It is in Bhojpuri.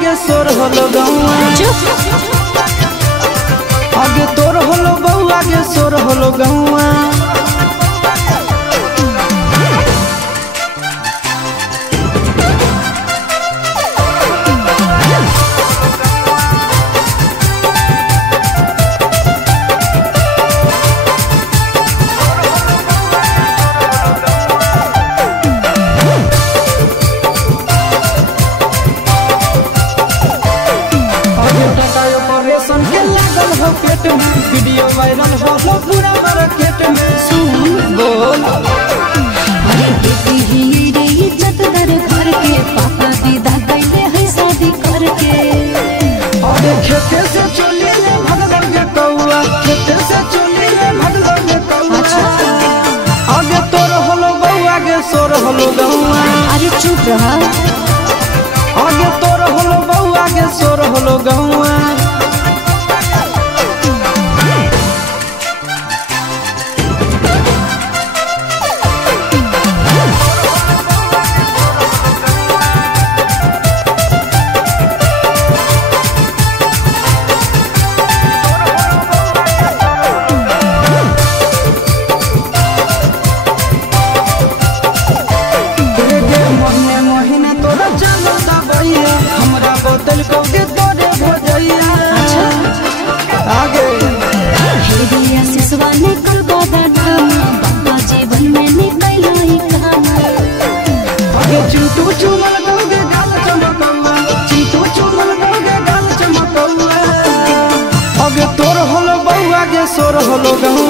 गे सोर होलो गौआ आगे तोर होलो बउआ गे सोर होलो गौआ पेट में वीडियो वायरल हो पूरा मार्केट में सुन बोल अरे बेटी ही रे इज्जतदार घर के पापा दीदा कैले है शादी करके अरे खेते से चोली ले भगवान के कौआ खेते से चोली ले भगवान के कौआ आगे तोर होलो बउआ गे सोर होलो गौआ अरे चुप रहा आगे तोर होलो बउआ गे सोर होलो गौआ बोतल को के तोरे हो जाइया आगे हेरिया सिसवा ने कल बादा नाम बाबा जीवन में निकल आई काम आगे चिंटू चुमल गौगे गाल चमकौआ चिंटू चुमल गौगे गाल चमकौआ आगे तोर होलो बउआ गे सोर होलो गौआ